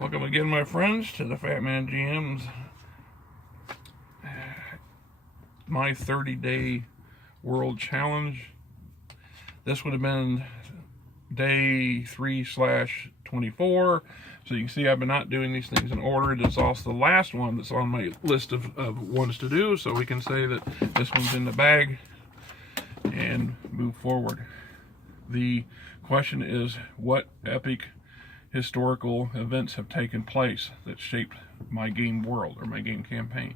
Welcome again, my friends, to the Fat Man GM's My 30-Day World Challenge. This would have been day 3/24. So you can see I've been not doing these things in order. It is also the last one that's on my list of ones to do. So we can say that this one's in the bag and move forward. The question is, what epic historical events have taken place that shaped my game world or my game campaign?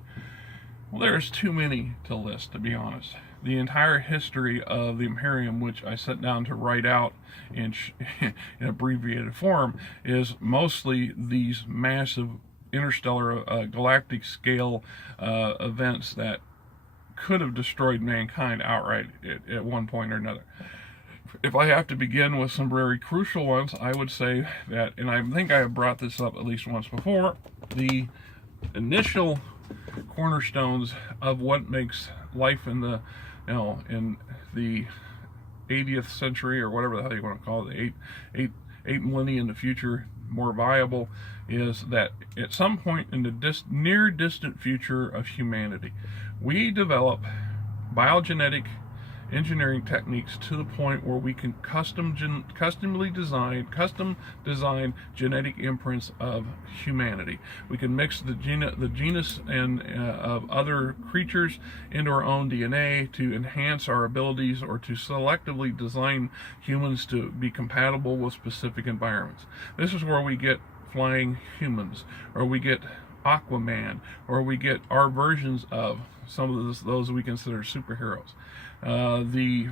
Well, there's too many to list, to be honest. The entire history of the Imperium, which I sat down to write out in abbreviated form, is mostly these massive interstellar galactic scale events that could have destroyed mankind outright at one point or another. If I have to begin with some very crucial ones, I would say that, and I think I have brought this up at least once before, the initial cornerstones of what makes life in the, in the 80th century, or whatever the hell you want to call it, eight millennia in the future, more viable, is that at some point in the near distant future of humanity, we develop biogenetic engineering techniques to the point where we can custom design genetic imprints of humanity. We can mix the genus and of other creatures into our own DNA to enhance our abilities, or to selectively design humans to be compatible with specific environments. This is where we get flying humans, or we get Aquaman, or we get our versions of some of those we consider superheroes. The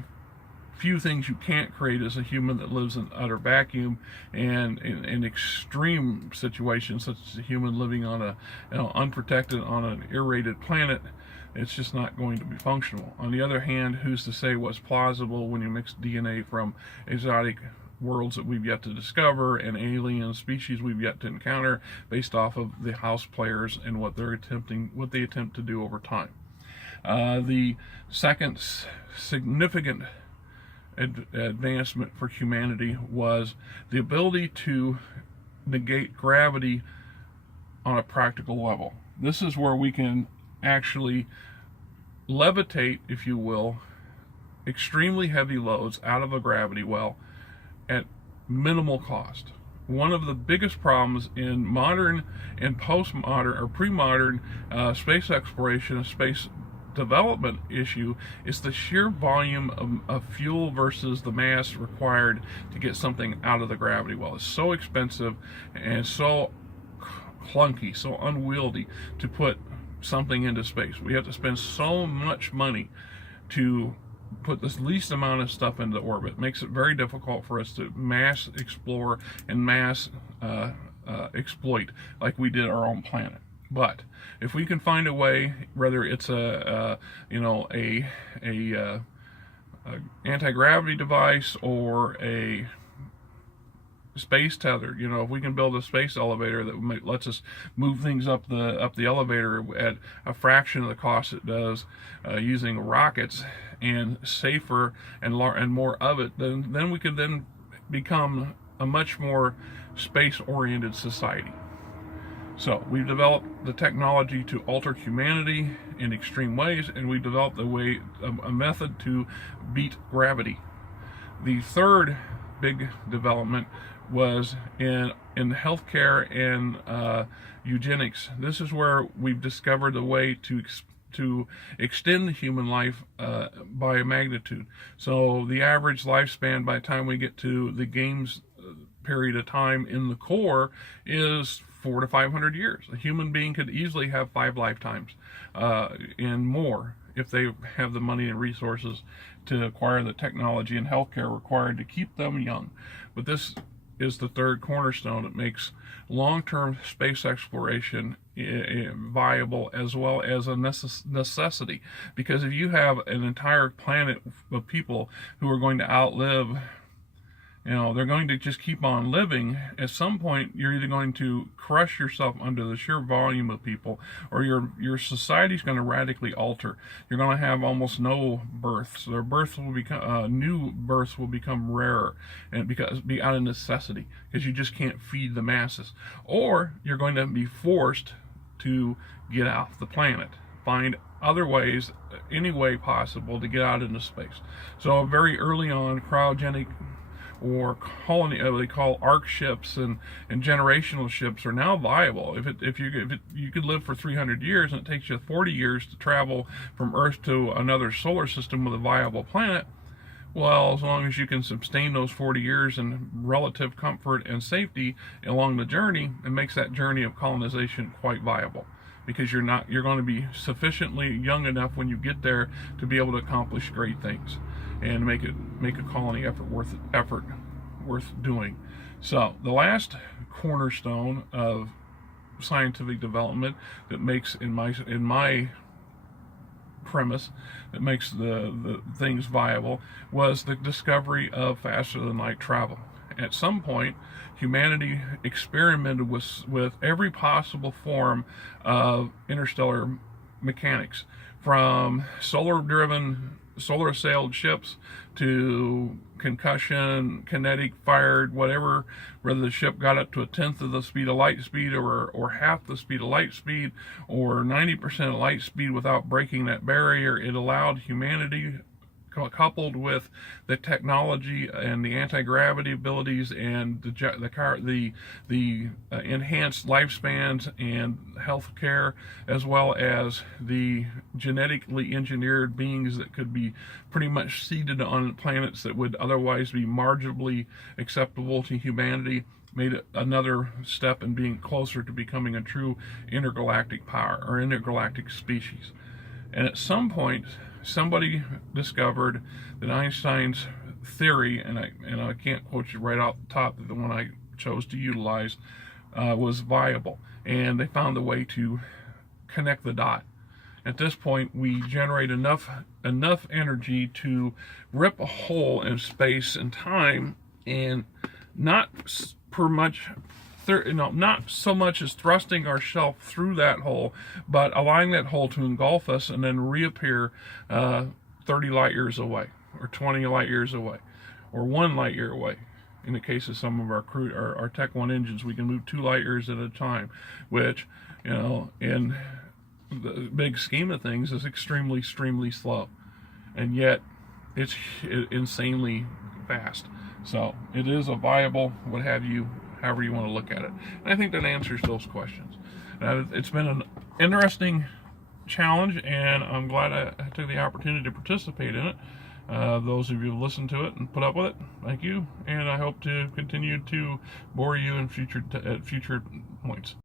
few things you can't create is a human that lives in utter vacuum, and in extreme situations, such as a human living on a unprotected on an irradiated planet. It's just not going to be functional. On the other hand, who's to say what's plausible when you mix DNA from exotic worlds that we've yet to discover and alien species we've yet to encounter, based off of the house players and what they attempt to do over time. The second significant advancement for humanity was the ability to negate gravity on a practical level. This is where we can actually levitate, if you will, extremely heavy loads out of a gravity well at minimal cost. One of the biggest problems in modern and postmodern or pre-modern space exploration and space development issue is the sheer volume of fuel versus the mass required to get something out of the gravity well. It's so expensive and so clunky, so unwieldy to put something into space. We have to spend so much money to put the least amount of stuff into orbit. It makes it very difficult for us to mass explore and mass exploit like we did our own planet. But if we can find a way, whether it's a anti-gravity device or a space tether, if we can build a space elevator that lets us move things up the elevator at a fraction of the cost it does using rockets, and safer and more of it, then we could then become a much more space-oriented society. So we've developed the technology to alter humanity in extreme ways, and we developed a method to beat gravity. The third big development was in healthcare and eugenics. This is where we've discovered a way to extend the human life by a magnitude. So the average lifespan by the time we get to the game's period of time in the core is 400 to 500 years. A human being could easily have 5 lifetimes and more if they have the money and resources to acquire the technology and healthcare required to keep them young. But this is the third cornerstone that makes long-term space exploration viable, as well as a necessity. Because if you have an entire planet of people who are going to outlive You know, they're going to just keep on living. At some point, you're either going to crush yourself under the sheer volume of people, or your society's going to radically alter. You're going to have almost no births. Their births will become new births will become rarer, and because be out of necessity, because you just can't feed the masses. Or you're going to be forced to get off the planet, find other ways, any way possible, to get out into space. So very early on, cryogenic or colony, they call arc ships and generational ships, are now viable. If you could live for 300 years and it takes you 40 years to travel from Earth to another solar system with a viable planet, well, as long as you can sustain those 40 years in relative comfort and safety along the journey, it makes that journey of colonization quite viable, because you're going to be sufficiently young enough when you get there to be able to accomplish great things and make a colony effort worth doing. So the last cornerstone of scientific development that makes, in my premise, that makes the things viable, was the discovery of faster than light travel. At some point, humanity experimented with every possible form of interstellar mechanics, from solar-sailed ships to concussion, kinetic fired, whatever, whether the ship got up to 1/10 of the speed of light speed, or half the speed of light speed, or 90% of light speed without breaking that barrier. It allowed humanity, coupled with the technology and the anti-gravity abilities and the enhanced lifespans and health care, as well as the genetically engineered beings that could be pretty much seeded on planets that would otherwise be marginally acceptable to humanity, made it another step in being closer to becoming a true intergalactic power or intergalactic species. And at some point, somebody discovered that Einstein's theory, and I can't quote you right off the top, the one I chose to utilize, was viable, and they found a way to connect the dot. At this point, we generate enough energy to rip a hole in space and time, and not so much as thrusting ourselves through that hole, but allowing that hole to engulf us and then reappear 30 light years away, or 20 light years away, or 1 light year away. In the case of some of our Tech 1 engines, we can move 2 light years at a time, which, you know, in the big scheme of things, is extremely slow, and yet it's insanely fast. So it is a viable, however you want to look at it. And I think that answers those questions. It's been an interesting challenge, and I'm glad I took the opportunity to participate in it. Those of you who listened to it and put up with it, thank you, and I hope to continue to bore you in future points.